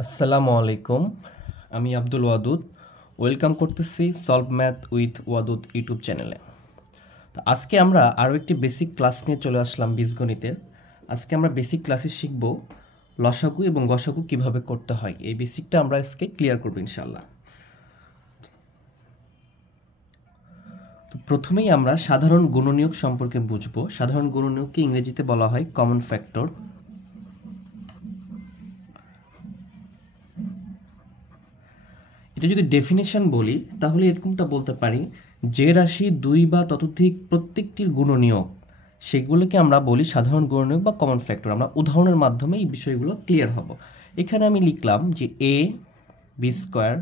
আসসালামু আলাইকুম। আমি আব্দুল ওয়াদুদ। ওয়েলকাম করতেছি solve math with Wadud YouTube চ্যানেলে। তো আজকে আমরা আরও একটি বেসিক ক্লাস নিয়ে চলে আসলাম বীজগণিতের। আজকে আমরা বেসিক ক্লাসে শিখব লসাগু এবং গসাগু কিভাবে করতে হয়। এই বেসিকটা আমরা আজকে ক্লিয়ার করব ইনশাল্লাহ। তো প্রথমেই আমরা সাধারণ গুণনীয়ক সম্পর্কে বুঝব। সাধারণ গুণনীয়ককে ইংরেজিতে বলা হয় কমন ফ্যাক্টর। এটা যদি ডেফিনেশন বলি তাহলে এরকমটা বলতে পারি, যে রাশি দুই বা ততোধিক প্রত্যেকটির গুণনীয়ক সেগুলোকে আমরা বলি সাধারণ গুণনীয়ক বা কমন ফ্যাক্টর। আমরা উদাহরণের মাধ্যমে এই বিষয়গুলো ক্লিয়ার হব। এখানে আমি লিখলাম যে এ বি স্কোয়ার,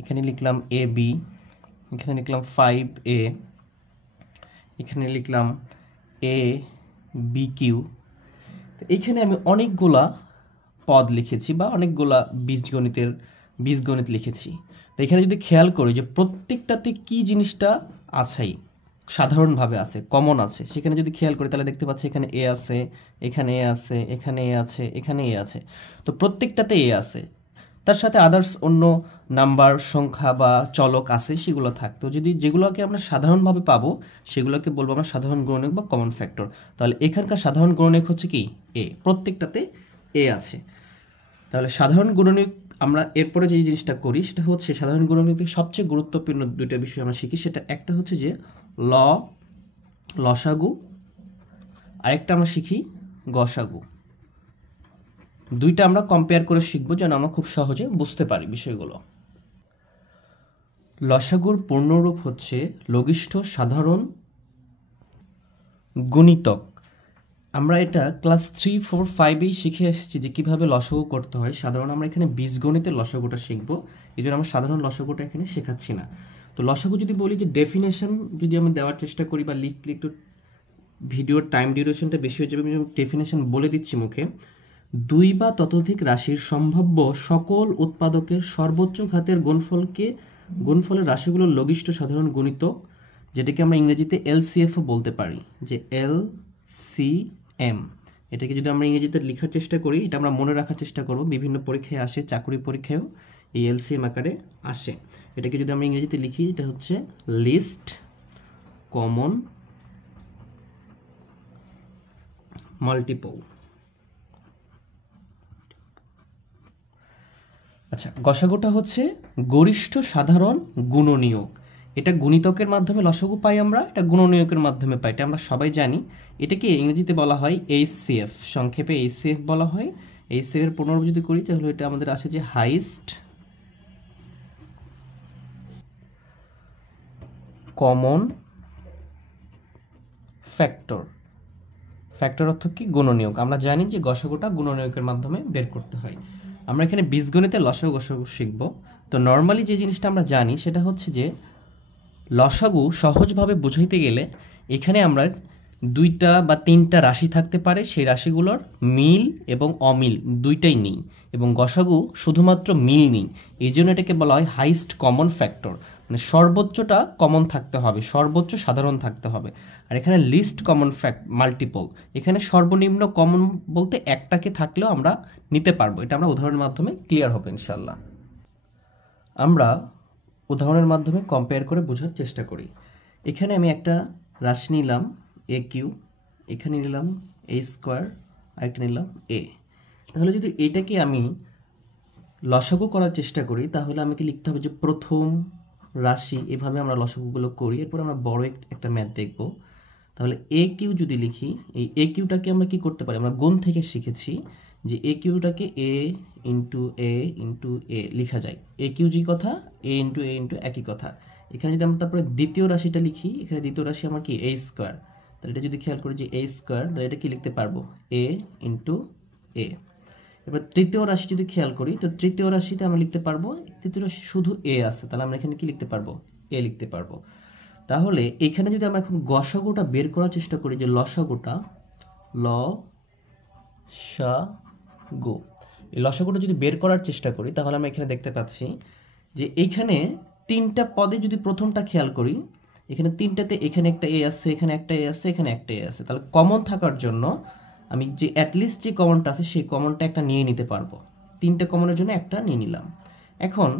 এখানে লিখলাম এ বি, এখানে লিখলাম 5a, এখানে লিখলাম এ বি কিউ। এখানে আমি অনেকগুলা পদ লিখেছি বা অনেকগুলা বীজগণিত লিখেছি। তো এখানে যদি খেয়াল করি যে প্রত্যেকটাতে কি জিনিসটা আছেই সাধারণভাবে আছে, কমন আছে, সেখানে যদি খেয়াল করি তাহলে দেখতে পাচ্ছি এখানে এ আছে, এখানে এ আছে, এখানে এ আছে, এখানে এ আছে। তো প্রত্যেকটাতে এ আছে, তার সাথে আদার্স অন্য নাম্বার সংখ্যা বা চলক আছে সেগুলো থাকতো। যদি যেগুলোকে আমরা সাধারণভাবে পাবো সেগুলোকে বলবো আমরা সাধারণ গুণনীয়ক বা কমন ফ্যাক্টর। তাহলে এখানকার সাধারণ গুণনীয়ক হচ্ছে কি এ, প্রত্যেকটাতে এ আছে। তাহলে সাধারণ গুণনীয়ক আমরা এরপরে যে জিনিসটা করি সেটা হচ্ছে সাধারণ গুণনীয়কের সবচেয়ে গুরুত্বপূর্ণ দুইটা বিষয় আমরা শিখি। সেটা একটা হচ্ছে যে লসাগু, আরেকটা আমরা শিখি গসাগু। দুইটা আমরা কম্পেয়ার করে শিখবো যেন আমরা খুব সহজে বুঝতে পারি বিষয়গুলো। লসাগুর পূর্ণরূপ হচ্ছে লঘিষ্ঠ সাধারণ গুণিতক। আমরা এটা ক্লাস 3, 4, 5-এই শিখে এসেছি যে কীভাবে লসাগু করতে হয়। সাধারণ আমরা এখানে বীজগণিতের লসাগুটা শিখব, এই জন্য আমরা সাধারণ লসাগুটা এখানে শেখাচ্ছি না। তো লসাগু যদি বলি যে ডেফিনেশন যদি আমি দেওয়ার চেষ্টা করি বা লিখলে একটু ভিডিওর টাইম ডিউরেশনটা বেশি হয়ে যাবে, ডেফিনেশন বলে দিচ্ছি মুখে। দুই বা ততোধিক রাশির সম্ভাব্য সকল উৎপাদকের সর্বোচ্চ ঘাতের গুণফলের রাশিগুলোর লঘিষ্ঠ সাধারণ গুণিতক, যেটাকে আমরা ইংরেজিতে এলসিএফও বলতে পারি, যে LCM। এটাকে যদি আমরা ইংরেজিতে লেখার চেষ্টা করি, এটা আমরা মনে রাখার চেষ্টা করব, বিভিন্ন পরীক্ষায় আসে, চাকরি পরীক্ষায়ও এই LCM আকারে আসে। এটাকে যদি আমরা ইংরেজিতে লিখি, এটা হচ্ছে লিস্ট কমন মাল্টিপল। আচ্ছা, গসাগুটা হচ্ছে গরিষ্ঠ সাধারণ গুণনীয়ক। এটা গুণিতকের মাধ্যমে লসাগু পাই আমরা, এটা গুণনীয়কের মাধ্যমে পাই, এটা আমরা সবাই জানি। এটাকে ইংরেজিতে বলা হয় HCF, সংক্ষেপে HCF বলা হয়। HCF এর পুনরূপ যদি করি তাহলে এটা আমাদের আসে যে হাইস্ট কমন ফ্যাক্টর। ফ্যাক্টর অর্থ কি? গুণনীয়ক। আমরা জানি যে গসাগুটা গুণনীয়কের মাধ্যমে বের করতে হয়। আমরা এখানে বীজগণিতে লসাগু গসাগু শিখব। তো নর্মালি যে জিনিসটা আমরা জানি সেটা হচ্ছে যে লসাগু সহজভাবে বুঝাইতে গেলে এখানে আমরা দুইটা বা তিনটা রাশি থাকতে পারে, সেই রাশিগুলোর মিল এবং অমিল দুইটাই নেই, এবং গসাগু শুধুমাত্র মিল নেই। এই জন্য এটাকে বলা হয় হাইস্ট কমন ফ্যাক্টর, মানে সর্বোচ্চটা কমন থাকতে হবে, সর্বোচ্চ সাধারণ থাকতে হবে। আর এখানে লিস্ট কমন মাল্টিপল, এখানে সর্বনিম্ন কমন বলতে একটাকে থাকলেও আমরা নিতে পারবো। এটা আমরা উদাহরণের মাধ্যমে ক্লিয়ার হবে ইনশাল্লাহ। আমরা উদাহরণের মাধ্যমে কম্পেয়ার করে বোঝার চেষ্টা করি। এখানে আমি একটা রাশি নিলাম AQ, এখানে নিলাম A স্কোয়ার, আরেকটা নিলাম A। তাহলে যদি এটাকে আমি লসাগু করার চেষ্টা করি তাহলে আমাকে লিখতে হবে যে প্রথম রাশি, এভাবে আমরা লসাগুগুলো করি। এরপর আমরা বড় একটা ম্যাথ দেখব। তাহলে AQ যদি লিখি, এই AQটাকে আমরা কি করতে পারি, আমরা গুণ থেকে শিখেছি যে AQটাকে A ইন্টু A লেখা যায়। AQG কথা, A ইন্টু একই কথা। এখানে যদি আমরা তারপরে দ্বিতীয় রাশিটা লিখি, এখানে দ্বিতীয় রাশি আমার কি A স্কোয়ার। তাহলে এটা যদি খেয়াল করি যে A স্কোয়ার, তাহলে এটা কি লিখতে পারবো A ইন্টু A। এবার তৃতীয় রাশি যদি খেয়াল করি, তো তৃতীয় রাশিতে আমরা লিখতে পারবো, তৃতীয় রাশি শুধু A আছে, তাহলে আমরা এখানে কি লিখতে পারবো A লিখতে পারবো। তাহলে এখানে যদি আমরা এখন গসাগুটা বের করার চেষ্টা করি, যে লসাগুটা লসাগু, এই লসাগুটা যদি বের করার চেষ্টা করি তাহলে আমরা এখানে দেখতে পাচ্ছি যে এইখানে তিনটা পদে যদি প্রথমটা খেয়াল করি, এখানে তিনটাতে এখানে একটা A আছে, এখানে একটা A আছে, এখানে একটা A আছে। তাহলে কমন থাকার জন্য আমি যে অ্যাটলিস্ট যে কমনটা আছে সেই কমনটা একটা নিয়ে নিতে পারবো। তিনটে কমনের জন্য একটা নিয়ে নিলাম। এখন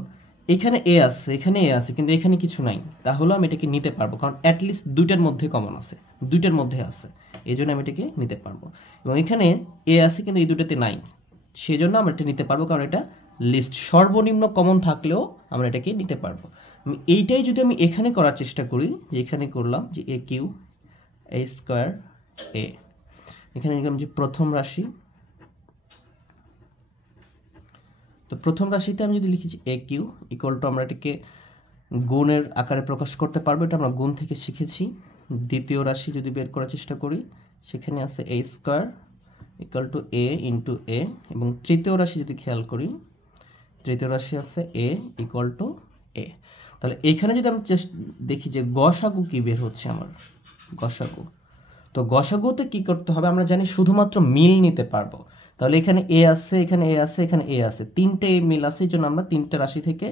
এখানে এ আছে, এখানে এ আছে, কিন্তু এখানে কিছু নাই, তাহলে আমি এটাকে নিতে পারবো, কারণ অ্যাটলিস্ট দুইটার মধ্যে কমন আছে, দুইটার মধ্যে আছে, এই জন্য আমি এটাকে নিতে পারবো। এবং এখানে এ আছে কিন্তু এই দুটাতে নাই, সেই জন্য আমরা এটা নিতে পারবো, কারণ এটা লিস্ট, সর্বনিম্ন কমন থাকলেও আমরা এটাকে নিতে পারবো। আমি এইটাই যদি আমি এখানে করার চেষ্টা করি, যে এখানে করলাম যে এ কিউ এ স্কোয়ার এ, এখানে লিখলাম যে প্রথম রাশি, তো প্রথম রাশিতে আমি যদি লিখি যে এ কিউ ইকুয়াল টু, আমরা এটাকে গুণের আকারে প্রকাশ করতে পারবো, এটা আমরা গুণ থেকে শিখেছি। দ্বিতীয় রাশি যদি বের করার চেষ্টা করি, সেখানে আছে A square equal to A into A, এবং তৃতীয় রাশি যদি খেয়াল করি, তৃতীয় রাশি আছে এ ইকুয়াল টু এ। তাহলে এখানে যদি আমি দেখি যে গসাগু কি বের হচ্ছে আমার, গসাগু, তো গসাগুতে কি করতে হবে, আমরা জানি শুধুমাত্র মিল নিতে পারবো। তাহলে এখানে এ আছে, এখানে এ আছে, এখানে এ আছে, তিনটে মিল আছে, এই জন্য আমরা তিনটে রাশি থেকে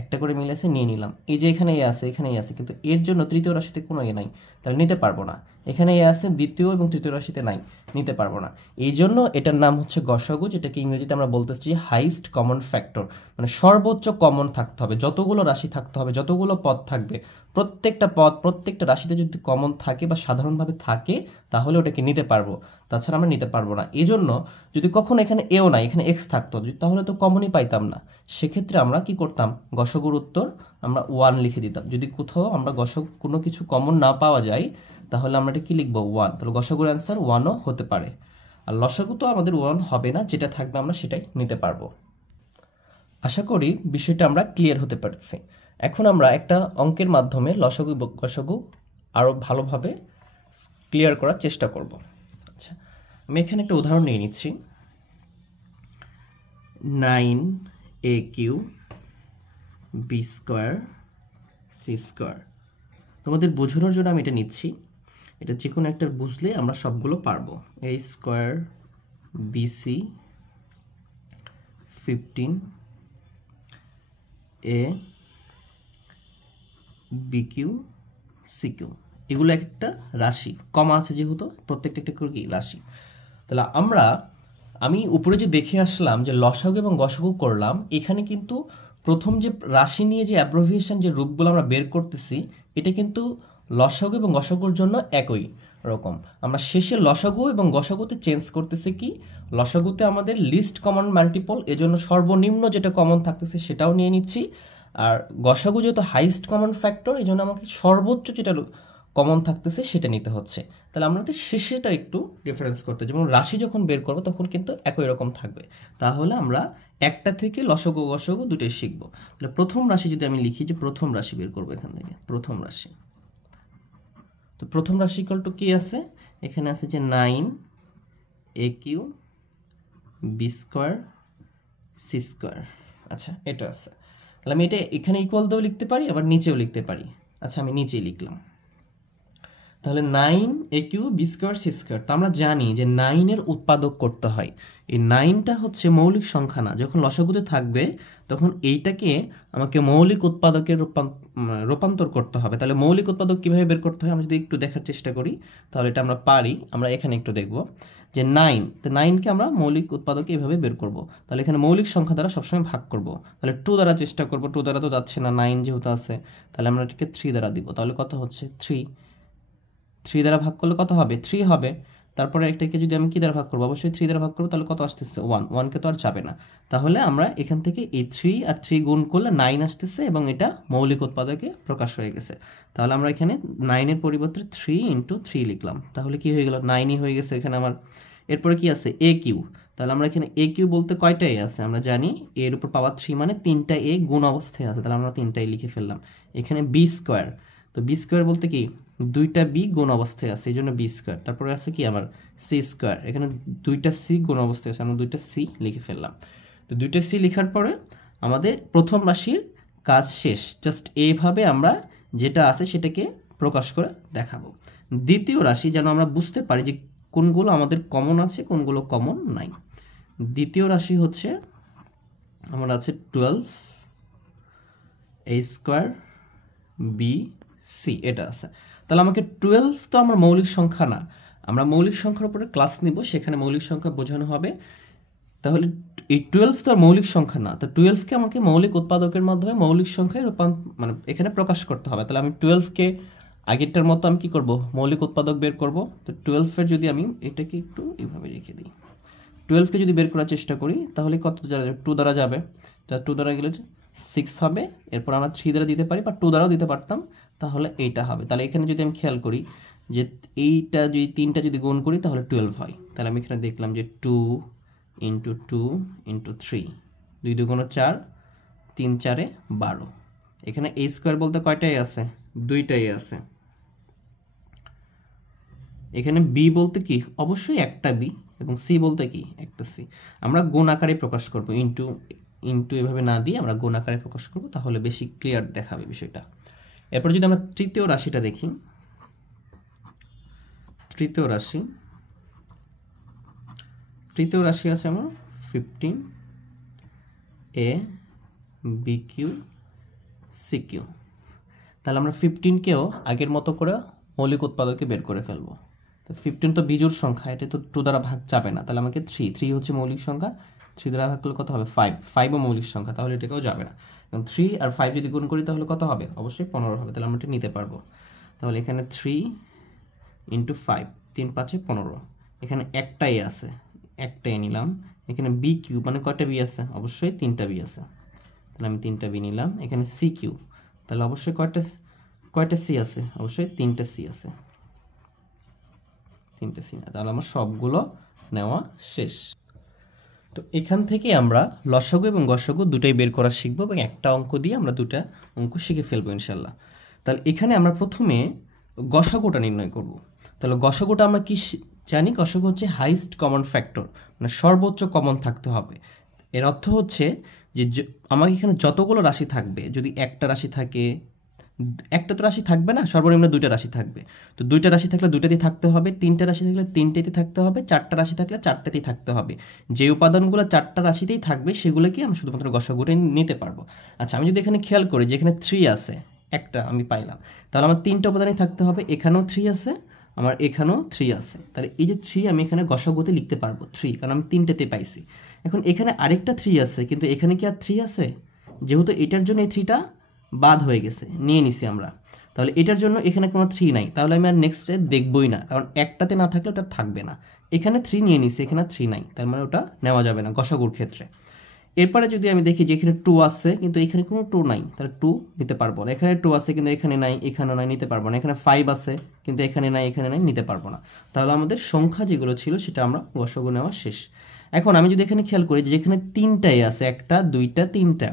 একটা করে মিল আছে নিয়ে নিলাম। এই যে এখানে এ আছে, এখানে এ আছে, কিন্তু এর জন্য তৃতীয় রাশিতে কোনো এ নাই, তাহলে নিতে পারবো না। এখানে এ আছে, দ্বিতীয় এবং তৃতীয় রাশিতে নাই, নিতে পারবো না। এই জন্য এটার নাম হচ্ছে গসাগু, যেটাকে ইংরেজিতে আমরা বলতেছি হাইস্ট কমন ফ্যাক্টর, মানে সর্বোচ্চ কমন থাকতে হবে, যতগুলো রাশি থাকতে হবে, যতগুলো পদ থাকবে, প্রত্যেকটা পদ প্রত্যেকটা রাশিতে যদি কমন থাকে বা সাধারণভাবে থাকে, তাহলে ওটাকে নিতে পারবো, তাছাড়া আমরা নিতে পারবো না। এই জন্য যদি কখনো এখানে এও নাই, এখানে এক্স থাকতো, তাহলে তো কমনই পাইতাম না। সেক্ষেত্রে আমরা কি করতাম, গসাগুর উত্তর আমরা 1 লিখে দিতাম। যদি কোথাও আমরা গসাগু কোনো কিছু কমন না পাওয়া যায়, তাহলে আমরা এটা কি লিখবো, 1। তাহলে গসাগুর অ্যান্সার 1ও হতে পারে। আর লসাগু তো আমাদের 1 হবে না, যেটা থাকবে আমরা সেটাই নিতে পারবো। আশা করি বিষয়টা আমরা ক্লিয়ার হতে পারছি। এখন আমরা একটা অঙ্কের মাধ্যমে লসাগু গসাগু আরও ভালোভাবে ক্লিয়ার করার চেষ্টা করব। আচ্ছা, আমি এখানে একটা উদাহরণ নিয়ে নিচ্ছি। 9AQ B square C square, তোমাদের বোঝানোর জন্য আমি এটা নিচ্ছি, এটা যে কোনো একটা বুঝলে আমরা সবগুলো পারবো। এ স্কোয়ার বিসি 15 এ বিকিউ সিকিউ, এগুলো একটা রাশি, কমা আছে যেহেতু, প্রত্যেকটা একটা করে কি রাশি। তাহলে আমি উপরে যে দেখে আসলাম যে লসাগু এবং গসাগু করলাম, এখানে কিন্তু প্রথম যে রাশি নিয়ে যে অ্যাব্রিভিয়েশন যে রূপগুলো আমরা বের করতেছি, এটা কিন্তু লসাগু এবং গসাগুর জন্য একই রকম। আমরা শেষে লসাগু এবং গসাগুতে চেঞ্জ করতেছি কি, লসাগুতে আমাদের লিস্ট কমন মাল্টিপল, এজন্য সর্বনিম্ন যেটা কমন থাকতেছে সেটাও নিয়ে নিচ্ছি, আর গসাগু যেহেতু হাইস্ট কমন ফ্যাক্টর, এই জন্য আমাকে সর্বোচ্চ যেটা কমন থাকতেছে সেটা নিতে হচ্ছে। তাহলে আমাদের শেষেটা একটু ডিফারেন্স করতে, যেমন রাশি যখন বের করবো তখন কিন্তু একই রকম থাকবে। তাহলে আমরা একটা থেকে লসাগু গসাগু দুটোই শিখবো। তাহলে প্রথম রাশি যদি আমি লিখি যে প্রথম রাশি বের করবো, এখান থেকে প্রথম রাশি, তো প্রথম রাশি ইকুয়াল টু কি আছে, এখানে আছে যে 9AQ B square C square. আচ্ছা, এটা আছে। তাহলে আমি এটা এখানে ইকুয়াল দিয়েও লিখতে পারি, আবার নিচেও লিখতে পারি। আচ্ছা, আমি নিচেই লিখলাম। তাহলে 9AQ B square C square, তো আমরা জানি যে 9-এর উৎপাদক করতে হয়। এই 9টা হচ্ছে মৌলিক সংখ্যা না, যখন লসাগুতে থাকবে তখন এইটাকে আমাকে মৌলিক উৎপাদকে রূপান্তর করতে হবে। তাহলে মৌলিক উৎপাদক কীভাবে বের করতে হয় আমরা যদি একটু দেখার চেষ্টা করি, তাহলে এটা আমরা পারি। আমরা এখানে একটু দেখব যে 9, তো 9কে আমরা মৌলিক উৎপাদকে এভাবে বের করব। তাহলে এখানে মৌলিক সংখ্যা দ্বারা সবসময় ভাগ করব। তাহলে 2 দ্বারা চেষ্টা করব, 2 দ্বারা তো যাচ্ছে না, 9 যেহেতু আছে, তাহলে আমরা এটাকে 3 দ্বারা দিব। তাহলে কত হচ্ছে 3 দ্বারা ভাগ করলে কত হবে, 3 হবে। তারপরে এটাকে যদি আমি কি দ্বারা ভাগ করবো, অবশ্যই 3 দ্বারা ভাগ করবো, তাহলে কত আসতেছে 1, 1কে তো আর যাবে না। তাহলে আমরা এখান থেকে এই 3 আর 3 গুণ করলে 9 আসতেছে, এবং এটা মৌলিক উৎপাদকে প্রকাশ হয়ে গেছে। তাহলে আমরা এখানে 9-এর পরিবর্তে 3 × 3 লিখলাম, তাহলে কি হয়ে গেল, 9ই হয়ে গেছে এখানে আমার। এরপরে কি আছে, AQ, তাহলে আমরা এখানে AQ বলতে কয়টা এ আছে আমরা জানি, এর উপর পাওয়ার 3 মানে 3টা এ গুণ অবস্থায় আছে, তাহলে আমরা 3টাই লিখে ফেললাম। এখানে বি স্কোয়ার, তো বি স্কোয়ার বলতে কি 2টা বি গুণ অবস্থায় আছে, এই জন্য বি স্কোয়ার। তারপরে আছে কি আমার সি স্কোয়ার, এখানে 2টা সি গুণ অবস্থায় আছে, আমরা 2টা সি লিখে ফেললাম। তো 2টা সি লেখার পরে আমাদের প্রথম রাশির কাজ শেষ। জাস্ট এইভাবে আমরা যেটা আছে সেটাকে প্রকাশ করে দেখাবো। দ্বিতীয় রাশি যেন আমরা বুঝতে পারি যে কোনগুলো আমাদের কমন আছে, কোনগুলো কমন নাই। দ্বিতীয় রাশি হচ্ছে আমার আছে 12A স্কোয়ার বি সি, এটা আছে। তাহলে আমাকে 12 তো আমার মৌলিক সংখ্যা না, আমরা মৌলিক সংখ্যার উপরে ক্লাস নিব, সেখানে মৌলিক সংখ্যা বোঝানো হবে তাহলে এই 12 তো আর মৌলিক সংখ্যা না, তো 12কে আমাকে মৌলিক উৎপাদকের মাধ্যমে মৌলিক সংখ্যায় মানে এখানে প্রকাশ করতে হবে। তাহলে আমি 12কে আগেরটার মতো আমি কি করব, মৌলিক উৎপাদক বের করব। তো 12-এর যদি আমি এটাকে একটু এইভাবে রেখে দিই, 12কে যদি বের করার চেষ্টা করি তাহলে কত দ্বারা, 2 দ্বারা যাবে, তা 2 দ্বারা গেলে 6 হবে। এরপর আমরা 3 দ্বারা দিতে পারি বা 2 দ্বারাও দিতে পারতাম, তাহলে এইটা হবে। তাহলে এখানে যদি আমি খেয়াল করি যে এইটা যদি 3টা যদি গুণ করি তাহলে 12 হয়। তাহলে আমি এখানে দেখলাম যে 2 × 2 × 3, 2 2 গুণ 4, 3 4 12। এখানে a স্কোয়ার বলতে কয়টাই আছে, দুইটাই আছে। এখানে বি বলতে কি, অবশ্যই একটা বি, এবং সি বলতে কি, একটা সি। আমরা গুণ আকারে প্রকাশ করব, ইনটু ইনটু এভাবে না দিয়ে আমরা গুণ আকারে প্রকাশ করব, তাহলে বেশি ক্লিয়ার দেখাবে বিষয়টা। এরপর যদি আমরা তৃতীয় রাশিটা দেখি, তৃতীয় রাশি আছে আমার 15 a bq cq। তাহলে আমরা 15কেও আগের মতো করে মৌলিক উৎপাদকে বের করে ফেলবো। তো 15 তো বিজোড় সংখ্যা, এটা তো 2 দ্বারা ভাগ যাবে না, তাহলে আমাকে 3 হচ্ছে মৌলিক সংখ্যা, 3 দ্বারা ভাগ করলে কত হবে, 5ও মৌলিক সংখ্যা, তাহলে এটাকেও যাবে না। কারণ 3 আর 5 যদি গুণ করি তাহলে কত হবে, অবশ্যই 15 হবে, তাহলে আমরা এটা নিতে পারবো। তাহলে এখানে 3 × 5, 3 5 15। এখানে একটাই আছে, একটাই নিলাম। এখানে বি কিউ মানে কয়টা বি আছে, অবশ্যই 3টা বি আছে, তাহলে আমি 3টা বি নিলাম। এখানে সি কিউ, তাহলে অবশ্যই কয়টা সি আছে, অবশ্যই 3টা সি আছে, 3টা সি না, তাহলে আমার সবগুলো নেওয়া শেষ। তো এখান থেকে আমরা লসাগু এবং গসাগু দুটাই বের করা শিখবো, এবং একটা অঙ্ক দিয়ে আমরা দুটা অঙ্ক শিখে ফেলবো ইনশাল্লাহ। তাহলে এখানে আমরা প্রথমে গসাগুটা নির্ণয় করব। তাহলে গসাগুটা আমরা কি জানি, গসাগু হচ্ছে হাইস্ট কমন ফ্যাক্টর, মানে সর্বোচ্চ কমন থাকতে হবে। এর অর্থ হচ্ছে যে আমাকে এখানে যতগুলো রাশি থাকবে, যদি একটা রাশি থাকে, একটা তো রাশি থাকবে না, সর্বনিম্ন 2টা রাশি থাকবে। তো 2টা রাশি থাকলে 2টাতেই থাকতে হবে, 3টা রাশি থাকলে 3টাতেই থাকতে হবে, 4টা রাশি থাকলে 4টাতেই থাকতে হবে। যে উপাদানগুলো 4টা রাশিতেই থাকবে সেগুলোকে আমি শুধুমাত্র গসাগুটা নিতে পারবো। আচ্ছা, আমি যদি এখানে খেয়াল করি যে এখানে 3 আছে, একটা আমি পাইলাম, তাহলে আমার 3টা উপাদানই থাকতে হবে। এখানেও 3 আছে, আমার এখানেও 3 আছে, তাহলে এই যে 3 আমি এখানে গসাগুতে লিখতে পারবো 3, কারণ আমি 3টাতে পাইছি। এখন এখানে আরেকটা 3 আছে, কিন্তু এখানে কি আর 3 আছে? যেহেতু এটার জন্য এই 3টা বাদ হয়ে গেছে, নিয়ে নিছি আমরা, তাহলে এটার জন্য এখানে কোনো 3 নাই, তাহলে আমি আর নেক্সটে দেখবই না, কারণ একটাতে না থাকলে ওটা থাকবে না। এখানে 3 নিয়ে নিছি, এখানে 3 নাই, তার মানে ওটা নেওয়া যাবে না গসাগুর ক্ষেত্রে। এরপরে যদি আমি দেখি যে এখানে 2 আছে, কিন্তু এখানে কোনো 2 নাই, তাহলে 2 নিতে পারবো না। এখানে 2 আছে, কিন্তু এখানে নাই, এখানেও নাই, নিতে পারবো না। এখানে 5 আছে, কিন্তু এখানে নাই, এখানে নাই, নিতে পারবো না। তাহলে আমাদের সংখ্যা যেগুলো ছিল সেটা আমরা গসাগু নেওয়া শেষ। এখন আমি যদি এখানে খেয়াল করি যে এখানে 3টাই আছে, 1টা 2টা 3টা,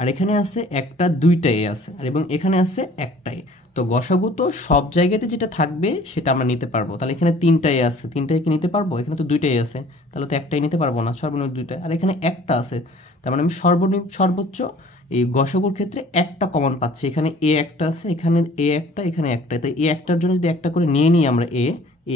আর এখানে আছে 1টা 2টাই আছে, আর এবং এখানে আছে একটাই। তো গসাগু তো সব জায়গাতে যেটা থাকবে সেটা আমরা নিতে পারবো। তাহলে এখানে 3টাই আছে, 3টাই কি নিতে পারবো? এখানে তো 2টাই আছে, তাহলে তো একটাই নিতে পারবো না, সর্বনিম্ন 2টা। আর এখানে একটা আছে, তার মানে আমি সর্বোচ্চ এই গসাগুর ক্ষেত্রে একটা কমন পাচ্ছি। এখানে এ একটা আছে, এখানে এ একটা, এখানে একটা, তাই এ একটার জন্য যদি একটা করে নিয়ে নিই আমরা,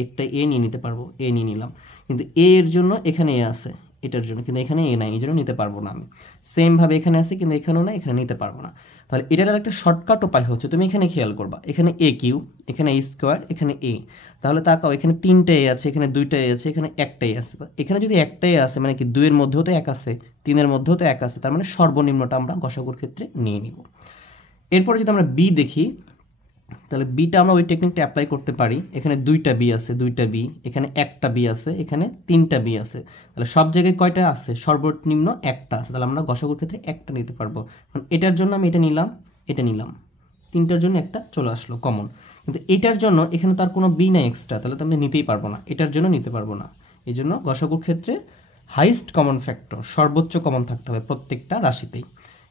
একটা এ নিয়ে নিতে পারবো, এ নিয়ে নিলাম। কিন্তু এ এর জন্য এখানে এ আছে এটার জন্য, কিন্তু এখানে এ নাই, এই জন্য নিতে পারবো না আমি। সেমভাবে এখানে আছে, কিন্তু এখানেও না, এখানে নিতে পারবো না। তাহলে এটার একটা শর্টকাট উপায় হচ্ছে, তুমি এখানে খেয়াল করবা, এখানে এ কিউ, এখানে এ স্কোয়ার, এখানে এ। তাহলে তাকাও, এখানে 3টাই আছে, এখানে 2টাই আছে, এখানে একটাই আছে। এখানে যদি একটাই আছে মানে কি 2 এর মধ্যেও তো 1 আছে, 3 এর মধ্যেও তো 1 আছে, তার মানে সর্বনিম্নটা আমরা গসাগুর ক্ষেত্রে নিয়ে নিব। এরপরে যদি আমরা বি দেখি, তাহলে বিটা আমরা ওই টেকনিকটা অ্যাপ্লাই করতে পারি। এখানে 2টা বি আছে, 2টা বি, এখানে একটা বি আছে, এখানে 3টা বি আছে, তাহলে সব জায়গায় কয়টা আছে? সর্বনিম্ন একটা আছে, তাহলে আমরা গসাগুর ক্ষেত্রে একটা নিতে পারবো। কারণ এটার জন্য আমি এটা নিলাম, এটা নিলাম, 3টার জন্য একটা চলে আসলো কমন। কিন্তু এটার জন্য এখানে তার কোনো বি নাই এক্সট্রা, তাহলে তো আমরা নিতেই পারবো না, এটার জন্য নিতে পারবো না। এই জন্য গসাগুর ক্ষেত্রে হাইস্ট কমন ফ্যাক্টর, সর্বোচ্চ কমন থাকতে হবে প্রত্যেকটা রাশিতেই।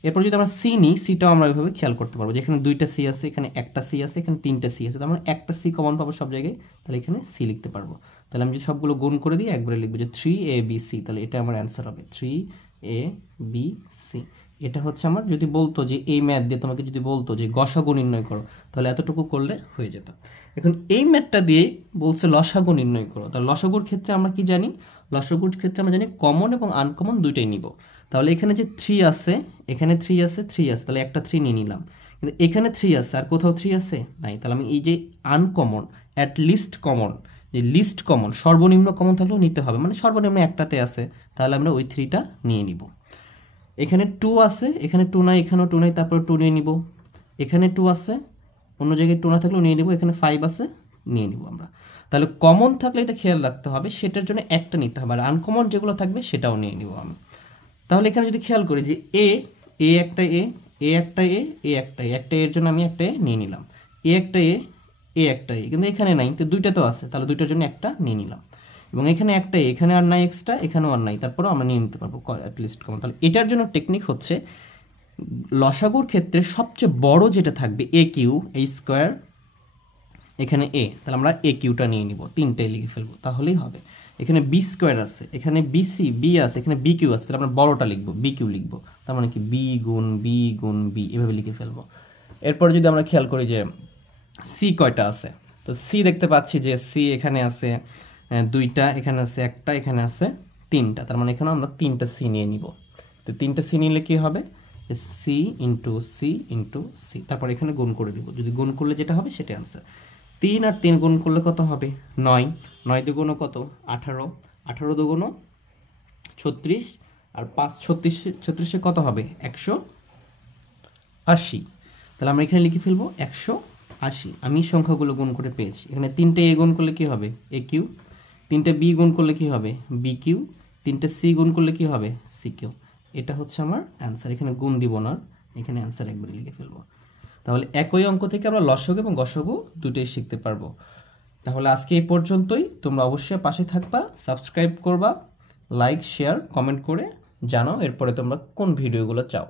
এরপর যদি আমরা সি নিই, সিটাও আমরা ওইভাবে খেয়াল করতে পারবো, যেখানে 2টা সি আছে, এখানে একটা সি আছে, এখানে 3টা সি আছে, তার মানে একটা সি কমন পাবো সব জায়গায়, তাহলে এখানে সি লিখতে পারবো। তাহলে আমি যদি সবগুলো গুণ করে দিই একবারে লিখবো যে 3abc, তাহলে এটা আমার অ্যান্সার হবে 3abc। এটা হচ্ছে আমার, যদি বলতো যে এই ম্যাথ দিয়ে তোমাকে যদি বলতো যে গসাগু নির্ণয় করো, তাহলে এতটুকু করলে হয়ে যেত। এখন এই ম্যাথটা দিয়ে বলছে লসাগু নির্ণয় করো, তাহলে লসাগুর ক্ষেত্রে আমরা কি জানি? লসাগুর ক্ষেত্রে আমরা জানি কমন এবং আনকমন দুইটাই নিব। তাহলে এখানে যে 3 আছে, এখানে 3 আছে, 3 আছে, তাহলে একটা 3 নিয়ে নিলাম। কিন্তু এখানে 3 আছে, আর কোথাও 3 আছে নাই, তাহলে আমি এই যে আনকমন, অ্যাট লিস্ট কমন যে লিস্ট কমন, সর্বনিম্ন কমন থাকলেও নিতে হবে, মানে সর্বনিম্ন একটাতে আছে, তাহলে আমরা ওই 3টা নিয়ে নিব। এখানে 2 আছে, এখানে 2 নাই, এখানেও 2 নাই, তারপর 2 নিয়ে নিব। এখানে 2 আছে, অন্য জায়গায় 2 না থাকলেও নিয়ে নিব। এখানে 5 আছে, নিয়ে নিব আমরা। তাহলে কমন থাকলে এটা খেয়াল রাখতে হবে, সেটার জন্য একটা নিতে হবে, আর আনকমন যেগুলো থাকবে সেটাও নিয়ে নিব আমি। তাহলে এখানে যদি খেয়াল করি যে এ একটা একটা একটা এর জন্য আমি একটা নিয়ে নিলাম, একটা একটা কিন্তু এখানে নাই, তো দুইটা তো আছে, তাহলে দুইটার জন্য একটা নিয়ে নিলাম। এবং এখানে একটা এখানে আর নাই এক্সট্রা, এখানেও আর নাই, তারপরেও আমরা নিয়ে নিতে পারবো অ্যাটলিস্ট কমন। তাহলে এটার জন্য টেকনিক হচ্ছে লসাগুর ক্ষেত্রে সবচেয়ে বড় যেটা থাকবে এ কিউ, এই স্কোয়ার, এখানে এ, তাহলে আমরা এ কিউটা নিয়ে নিব, 3টাই লিখে ফেলবো, তাহলেই হবে। এখানে বি স্কোয়ার আছে, এখানে বিসি বি আছে, এখানে বি কিউ আছে, তাহলে আমরা বড়টা লিখবো, বি কিউ লিখবো, তার মানে কি বি গুণ বি এভাবে লিখে ফেলবো। এরপরে যদি আমরা খেয়াল করি যে সি কয়টা আছে, তো সি দেখতে পাচ্ছি যে সি এখানে আছে 2টা, এখানে আছে একটা, এখানে আছে 3টা, তার মানে এখানে আমরা 3টা সি নিয়ে নিব। তো 3টা সি নিলে কি হবে যে সি ইন্টু সি, তারপর এখানে গুণ করে দিব, যদি গুণ করলে যেটা হবে সেটা অ্যান্সার। 3 আর 3 গুণ করলে কত হবে 9, 9 দুগুণ কত 18, 18 দুগুণ 36, আর 5 36 কত হবে 180। তাহলে আমরা এখানে লিখে ফেলবো 180। আমি সংখ্যাগুলো গুণ করে পেয়েছি। এখানে 3টে এ গুণ করলে কি হবে এ কিউ, 3টে বি গুণ করলে কি হবে বি কিউ, 3টে সি গুণ করলে কি হবে সি কিউ। এটা হচ্ছে আমার অ্যান্সার। এখানে গুণ দিব না, এখানে অ্যান্সার একবারে লিখে ফেলবো। তাহলে একই অঙ্ক থেকে আমরা লসাগু এবং গসাগু দুটোই শিখতে পারবো। তাহলে আজকে এই পর্যন্তই। তোমরা অবশ্যই পাশে থাকবা, সাবস্ক্রাইব করবা, লাইক শেয়ার কমেন্ট করে জানাও এরপরে তোমরা কোন ভিডিওগুলো চাও।